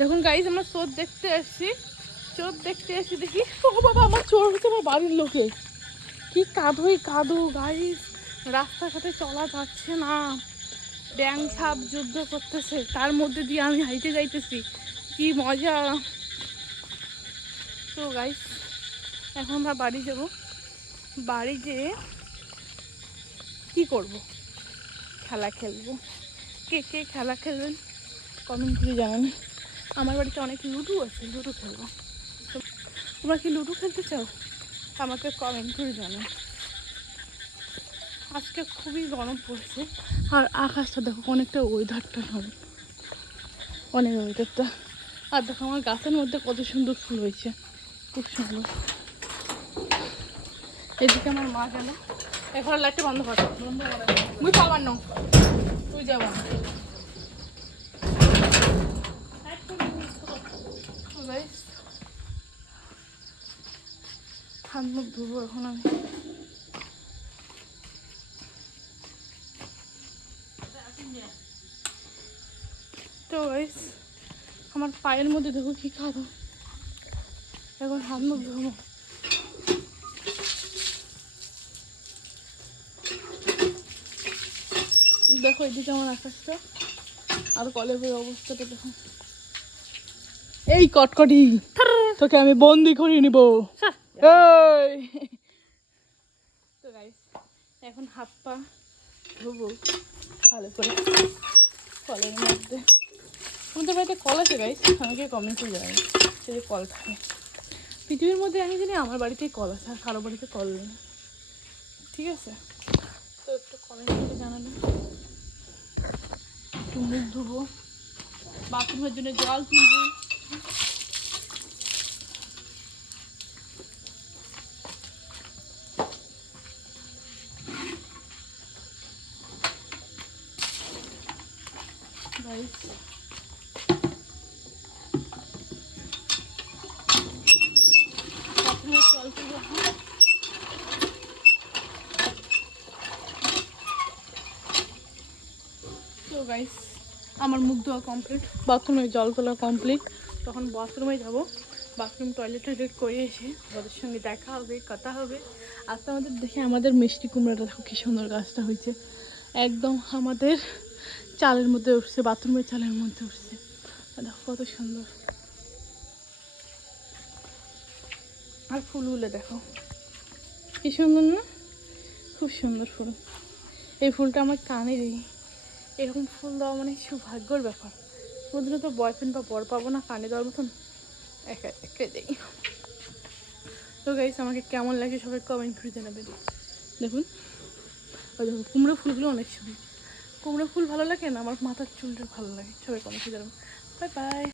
দেখুন গাইস আমরা চোর দেখতে এসেছি, দেখি ও বাবা আমার চোর হচ্ছে আমার বাড়ির লোকে। কি কাদোই কাদো গাইস, রাস্তাঘাটে চলা যাচ্ছে না, ব্যাং সাপ যুদ্ধ করতেছে, তার মধ্যে দিয়ে আমি হাইটে যাইতেছি, কি মজা। তো গাইস এখন আমরা বাড়ি যাব, বাড়ি যেয়ে কি করব, খেলা খেলবো। কে কে খেলা খেলবেন কমেন্ট করে জানান। আমার বাড়িতে অনেক লুডো আছে, লুডো খেলবো। তোমরা কি লুডো খেলতে চাও আমাকে কমেন্ট করে জানাও। আজকে খুবই গরম পড়ছে, আর আকাশটা দেখো অনেকটা ওয়েদারটা হবে, অনেক ওয়েদারটা। আর দেখো আমার গাছের মধ্যে কত সুন্দর ফুল হয়েছে, খুব সুন্দর। এদিকে আমার মা গেল, এখন লাইটটা বন্ধ কর, বন্ধ করে মুই পাবার না, তুই যাবো হাত মুখ ধুবো এখন আমি। তো গাইস আমার পায়ের মধ্যে দেখো কি কাদো, এখন হাত মুখ ধুবো। দেখো এদিকে আমার আকাশটা, আর কলেজের অবস্থাটা দেখো। এই কটকটি তোকে আমি বন্দি করে নিব। তো গাইস এখন হাত পা ধুবো ভালো করে কলের মধ্যে। আমাদের বাড়িতে কল আছে গাইস, আমাকে কমেন্ট করে জানাই যদি কল থাকে। পৃথিবীর মধ্যে আমি জানি আমার বাড়িতেই কল আছে, আর কারো বাড়িতে কল নেই, ঠিক আছে? তো একটু কমেন্ট করে জানাবেন। একটু মুখ ধুবো, বাথরুমের জন্য জল তুলবো। গাইস বাথরুমের জল তুলবো। তো গাইস আমার মুখ ধোয়া কমপ্লিট, বাথরুমে জল তোলা কমপ্লিট, তখন বাথরুমে যাব। বাথরুম টয়লেট করে এসে ওদের সঙ্গে দেখা হবে, কথা হবে। আজকে আমাদের দেখে আমাদের মিষ্টি কুমড়াটা দেখো কি সুন্দর গাছটা হয়েছে, একদম আমাদের চালের মধ্যে উঠছে, বাথরুমের চালের মধ্যে উঠছে, দেখো কত সুন্দর। আর ফুলগুলো দেখো কি সুন্দর না, খুব সুন্দর ফুল। এই ফুলটা আমার কানে দিই, এরকম ফুল দেওয়া মানে সৌভাগ্যর ব্যাপার। কোনোদিনও তো বয়ফ্রেন্ড বা বর পাবো না কানে দেওয়ার মতন, একা একা দেই। তো গাইস আমাকে কেমন লাগে সবাই কমেন্ট করে জানাবেন। দেখুন ওই দেখুন কুমড়ো ফুলগুলো অনেক সুন্দর, কুমড়ো ফুল ভালো লাগে না, আমার মাথার চুলটা ভালো লাগে, সবাই কমেন্ট করে জানাবেন। Bye bye.